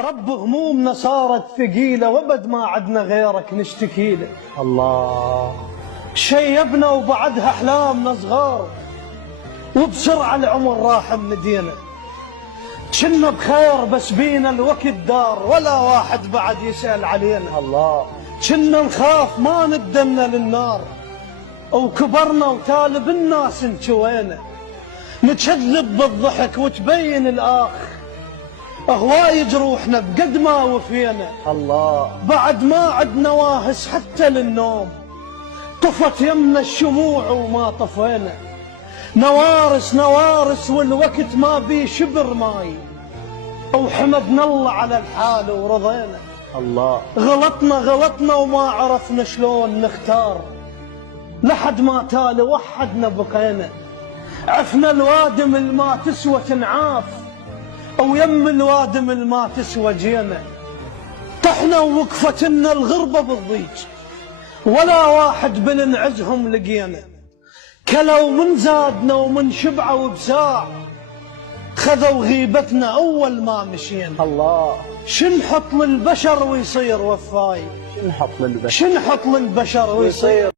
رب همومنا صارت ثقيلة وبد ما عدنا غيرك نشتكي له. الله شيبنا وبعدها أحلامنا صغار وبسرعة العمر راح من ايدينا. كنا بخير بس بينا الوقت دار ولا واحد بعد يسأل علينا. الله كنا نخاف ما ندنا للنار وكبرنا وتالب الناس انشوينا. نتشذب بالضحك وتبين الآخ هواي جروحنا بقد ما وفينا. الله بعد ما عدنا واهس حتى للنوم طفت يمنا الشموع وما طفينا. نوارس نوارس والوقت ما بيه شبر ماي وحمدنا الله على الحال ورضينا. الله غلطنا وما عرفنا شلون نختار لحد ما تالي وحدنا بقينا. عفنا الوادم الما تسوى تنعاف ويم الوادم الما تسوى جينا. طحنا ووقفتنا الغربة بالضيج ولا واحد بننعزهم لقينا. كلوا من زادنا ومن شبعوا بساع خذوا غيبتنا أول ما مشينا. الله شنحط للبشر ويصير وفاي. شنحط للبشر ويصير